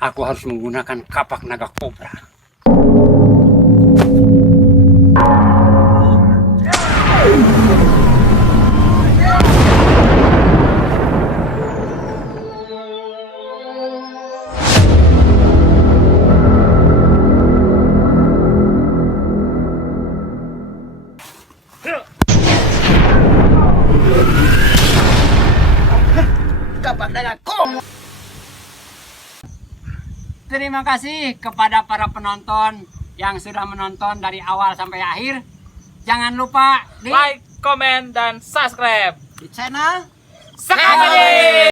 Aku harus menggunakan kapak naga kobra. Kapak naga kobra. Terima kasih kepada para penonton yang sudah menonton dari awal sampai akhir. Jangan lupa Like, comment, dan subscribe di channel